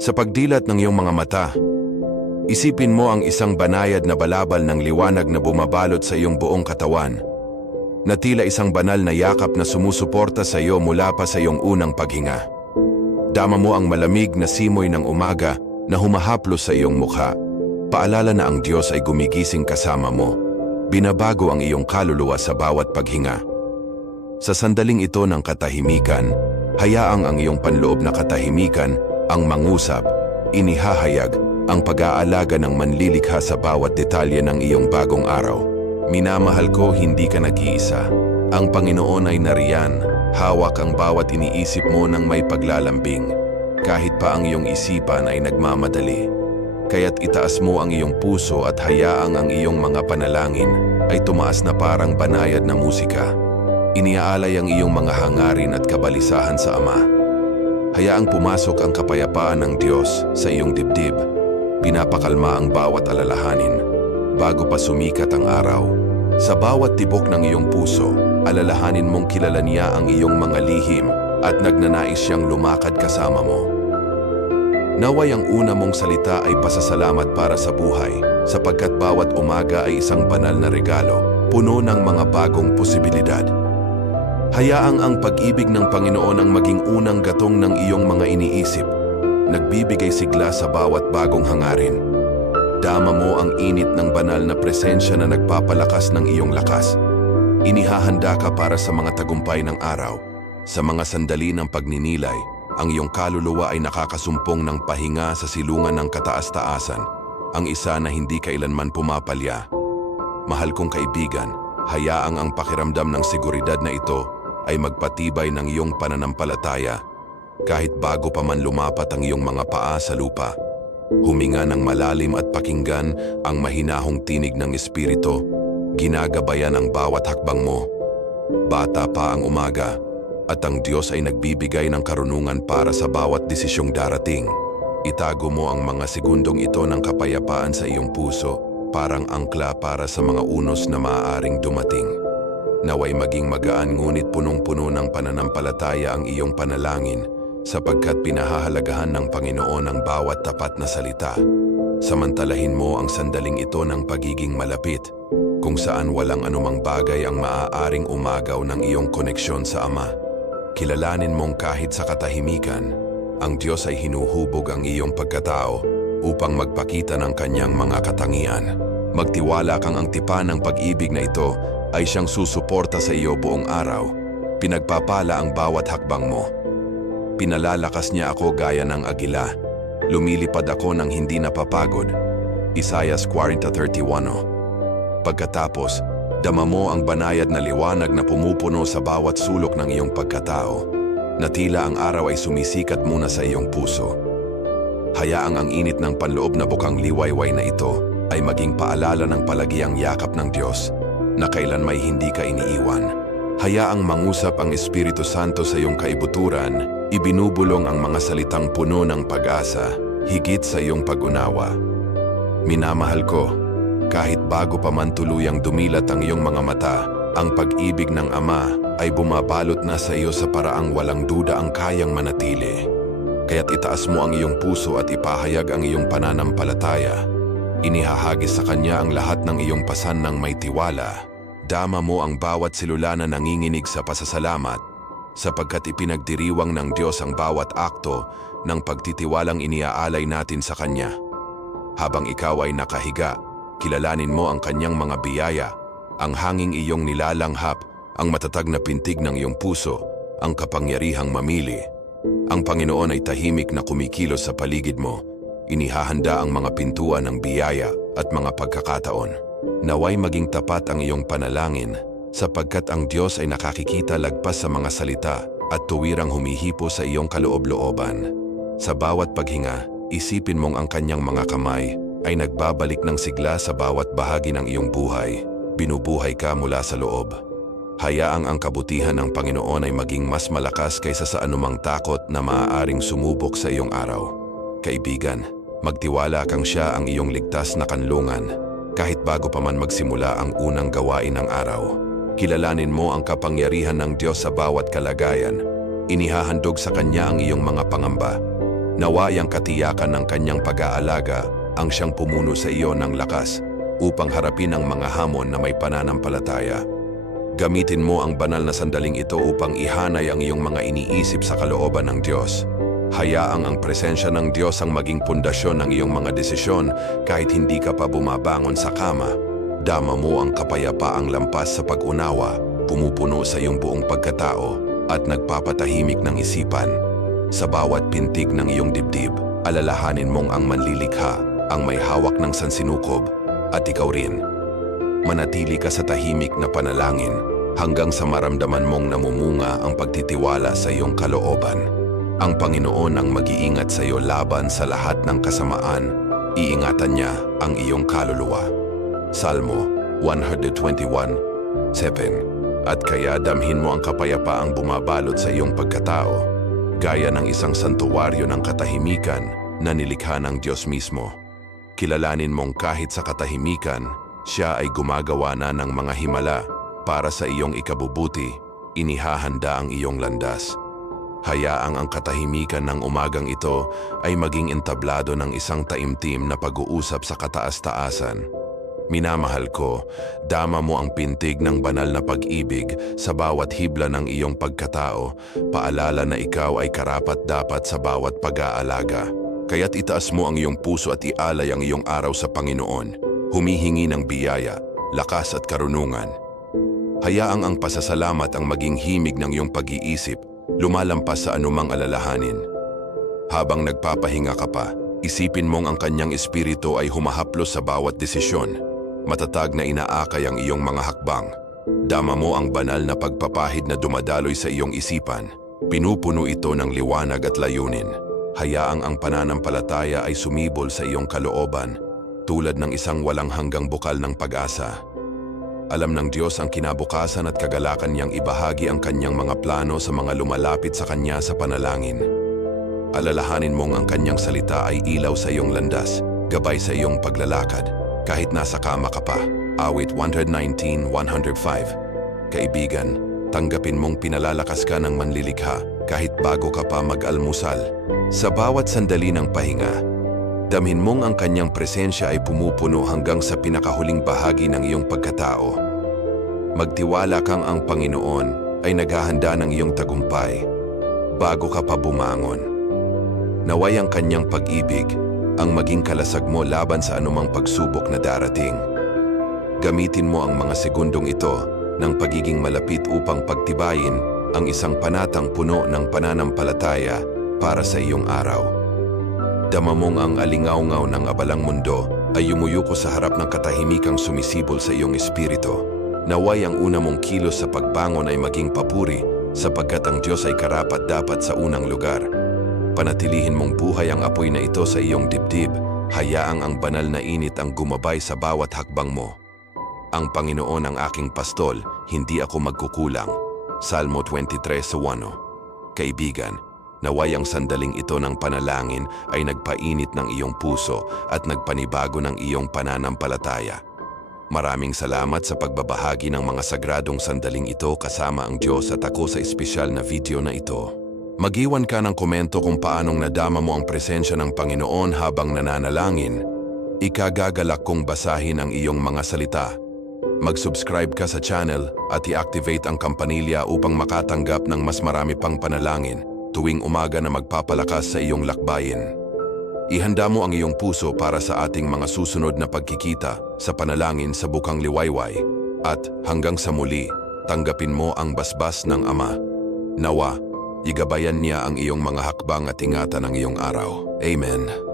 Sa pagdilat ng iyong mga mata, isipin mo ang isang banayad na balabal ng liwanag na bumabalot sa iyong buong katawan, na tila isang banal na yakap na sumusuporta sa iyo mula pa sa iyong unang paghinga. Dama mo ang malamig na simoy ng umaga na humahaplos sa iyong mukha. Paalala na ang Diyos ay gumigising kasama mo. Binabago ang iyong kaluluwa sa bawat paghinga. Sa sandaling ito ng katahimikan, hayaang ang iyong panloob na katahimikan ang mangusap, inihahayag ang pag-aalaga ng manlilikha sa bawat detalye ng iyong bagong araw. Minamahal ko, hindi ka nag-iisa. Ang Panginoon ay nariyan, hawak ang bawat iniisip mo ng may paglalambing, kahit pa ang iyong isipan ay nagmamadali. Kaya't itaas mo ang iyong puso at hayaang ang iyong mga panalangin ay tumaas na parang banayad na musika. Iniaalay ang iyong mga hangarin at kabalisahan sa Ama. Hayaang pumasok ang kapayapaan ng Diyos sa iyong dibdib. Pinapakalma ang bawat alalahanin bago pa sumikat ang araw. Sa bawat tibok ng iyong puso, alalahanin mong kilala niya ang iyong mga lihim at nagnanais siyang lumakad kasama mo. Naway ang una mong salita ay pasasalamat para sa buhay, sapagkat bawat umaga ay isang banal na regalo, puno ng mga bagong posibilidad. Hayaang ang pag-ibig ng Panginoon ang maging unang gatong ng iyong mga iniisip, nagbibigay sigla sa bawat bagong hangarin. Dama mo ang init ng banal na presensya na nagpapalakas ng iyong lakas. Inihahanda ka para sa mga tagumpay ng araw. Sa mga sandali ng pagninilay, ang iyong kaluluwa ay nakakasumpong ng pahinga sa silungan ng kataas-taasan, ang isa na hindi kailanman pumapalya. Mahal kong kaibigan, hayaang ang pakiramdam ng seguridad na ito ay magpatibay ng iyong pananampalataya kahit bago pa man lumapat ang iyong mga paa sa lupa. Huminga ng malalim at pakinggan ang mahinahong tinig ng Espiritu. Ginagabayan ang bawat hakbang mo. Bata pa ang umaga at ang Diyos ay nagbibigay ng karunungan para sa bawat desisyong darating. Itago mo ang mga segundong ito ng kapayapaan sa iyong puso, parang angkla para sa mga unos na maaaring dumating. Naway maging magaan ngunit punong-puno ng pananampalataya ang iyong panalangin, sapagkat pinahahalagahan ng Panginoon ang bawat tapat na salita. Samantalahin mo ang sandaling ito ng pagiging malapit, kung saan walang anumang bagay ang maaaring umagaw ng iyong koneksyon sa Ama. Kilalanin mong kahit sa katahimikan, ang Diyos ay hinuhubog ang iyong pagkatao upang magpakita ng kanyang mga katangian. Magtiwala kang ang tipan ng pag-ibig na ito ay siyang susuporta sa iyo buong araw. Pinagpapala ang bawat hakbang mo. Pinalalakas niya ako gaya ng agila. Lumilipad ako ng hindi napapagod. Isaiah 40:31. Pagkatapos, dama mo ang banayad na liwanag na pumupuno sa bawat sulok ng iyong pagkatao, na tila ang araw ay sumisikat muna sa iyong puso. Hayaang ang init ng panloob na bukang liwayway na ito ay maging paalala ng palagiang yakap ng Diyos, na kailan may hindi ka iniiwan. Hayaang mangusap ang Espiritu Santo sa iyong kaibuturan, ibinubulong ang mga salitang puno ng pag-asa, higit sa iyong pag-unawa. Minamahal ko, kahit bago pa man tuluyang dumilat ang iyong mga mata, ang pag-ibig ng Ama ay bumabalot na sa iyo sa paraang walang duda ang kayang manatili. Kaya't itaas mo ang iyong puso at ipahayag ang iyong pananampalataya. Inihahagis sa Kanya ang lahat ng iyong pasan ng may tiwala. Dama mo ang bawat selula na nanginginig sa pasasalamat, sapagkat ipinagdiriwang ng Diyos ang bawat akto ng pagtitiwalang iniaalay natin sa Kanya. Habang ikaw ay nakahiga, kilalanin mo ang Kanyang mga biyaya, ang hanging iyong nilalanghap, ang matatag na pintig ng iyong puso, ang kapangyarihang mamili. Ang Panginoon ay tahimik na kumikilos sa paligid mo. Inihahanda ang mga pintuan ng biyaya at mga pagkakataon. Naway maging tapat ang iyong panalangin, sapagkat ang Diyos ay nakakikita lagpas sa mga salita at tuwirang humihipo sa iyong kaloob-looban. Sa bawat paghinga, isipin mong ang Kanyang mga kamay ay nagbabalik ng sigla sa bawat bahagi ng iyong buhay. Binubuhay ka mula sa loob. Hayaang ang kabutihan ng Panginoon ay maging mas malakas kaysa sa anumang takot na maaaring sumubok sa iyong araw. Kaibigan, magtiwala kang Siya ang iyong ligtas na kanlungan, kahit bago pa man magsimula ang unang gawain ng araw. Kilalanin mo ang kapangyarihan ng Diyos sa bawat kalagayan. Inihahandog sa Kanya ang iyong mga pangamba. Naway ang katiyakan ng kanyang pag-aalaga ang siyang pumuno sa iyo ng lakas upang harapin ang mga hamon na may pananampalataya. Gamitin mo ang banal na sandaling ito upang ihanay ang iyong mga iniisip sa kalooban ng Diyos. Hayaang ang presensya ng Diyos ang maging pundasyon ng iyong mga desisyon kahit hindi ka pa bumabangon sa kama. Dama mo ang kapayapaang lampas sa pag-unawa, pumupuno sa iyong buong pagkatao at nagpapatahimik ng isipan. Sa bawat pintig ng iyong dibdib, alalahanin mong ang manlilikha, ang may hawak ng sansinukob, at ikaw rin. Manatili ka sa tahimik na panalangin hanggang sa maramdaman mong namumunga ang pagtitiwala sa iyong kalooban. Ang Panginoon ang mag-iingat sa iyo laban sa lahat ng kasamaan, iingatan niya ang iyong kaluluwa. Salmo 121:7. At kaya damhin mo ang kapayapaang bumabalot sa iyong pagkatao, gaya ng isang santuwaryo ng katahimikan na nilikha ng Diyos mismo. Kilalanin mong kahit sa katahimikan, siya ay gumagawa na ng mga himala para sa iyong ikabubuti, inihahanda ang iyong landas. Hayaang ang katahimikan ng umagang ito ay maging entablado ng isang taimtim na pag-uusap sa kataas-taasan. Minamahal ko, dama mo ang pintig ng banal na pag-ibig sa bawat hibla ng iyong pagkatao, paalala na ikaw ay karapat-dapat sa bawat pag-aalaga. Kaya't itaas mo ang iyong puso at ialay ang iyong araw sa Panginoon, humihingi ng biyaya, lakas at karunungan. Hayaang ang pasasalamat ang maging himig ng iyong pag-iisip, lumalampas sa anumang alalahanin. Habang nagpapahinga ka pa, isipin mong ang kanyang espiritu ay humahaplos sa bawat desisyon. Matatag na inaakay ang iyong mga hakbang. Dama mo ang banal na pagpapahid na dumadaloy sa iyong isipan. Pinupuno ito ng liwanag at layunin. Hayaang ang pananampalataya ay sumibol sa iyong kalooban, tulad ng isang walang hanggang bukal ng pag-asa. Alam ng Diyos ang kinabukasan at kagalakan niyang ibahagi ang kanyang mga plano sa mga lumalapit sa kanya sa panalangin. Alalahanin mong ang kanyang salita ay ilaw sa iyong landas, gabay sa iyong paglalakad, kahit nasa kama ka pa. Awit 119:105. Kaibigan, tanggapin mong pinalalakas ka ng manlilikha kahit bago ka pa mag-almusal. Sa bawat sandali ng pahinga, damhin mong ang kanyang presensya ay pumupuno hanggang sa pinakahuling bahagi ng iyong pagkatao. Magtiwala kang ang Panginoon ay naghahanda ng iyong tagumpay bago ka pa bumangon. Naway ang kanyang pag-ibig ang maging kalasag mo laban sa anumang pagsubok na darating. Gamitin mo ang mga segundong ito ng pagiging malapit upang pagtibayin ang isang panatang puno ng pananampalataya para sa iyong araw. Dama mong ang alingaw-ngaw ng abalang mundo ay yumuyuko sa harap ng katahimikang sumisibol sa iyong espiritu. Naway ang una mong kilos sa pagbangon ay maging papuri sapagkat ang Diyos ay karapat-dapat sa unang lugar. Panatilihin mong buhay ang apoy na ito sa iyong dibdib, hayaang ang banal na init ang gumabay sa bawat hakbang mo. Ang Panginoon ang aking pastol, hindi ako magkukulang. Salmo 23:1. Kaibigan, naway ang sandaling ito ng panalangin ay nagpainit ng iyong puso at nagpanibago ng iyong pananampalataya. Maraming salamat sa pagbabahagi ng mga sagradong sandaling ito kasama ang Diyos at ako sa espesyal na video na ito. Mag-iwan ka ng komento kung paanong nadama mo ang presensya ng Panginoon habang nananalangin. Ikagagalak kong basahin ang iyong mga salita. Mag-subscribe ka sa channel at i-activate ang kampanilya upang makatanggap ng mas marami pang panalangin tuwing umaga na magpapalakas sa iyong lakbayin. Ihanda mo ang iyong puso para sa ating mga susunod na pagkikita sa panalangin sa Bukang Liwayway. At hanggang sa muli, tanggapin mo ang basbas ng Ama. Nawa, igabayan niya ang iyong mga hakbang at ingatan ang iyong araw. Amen.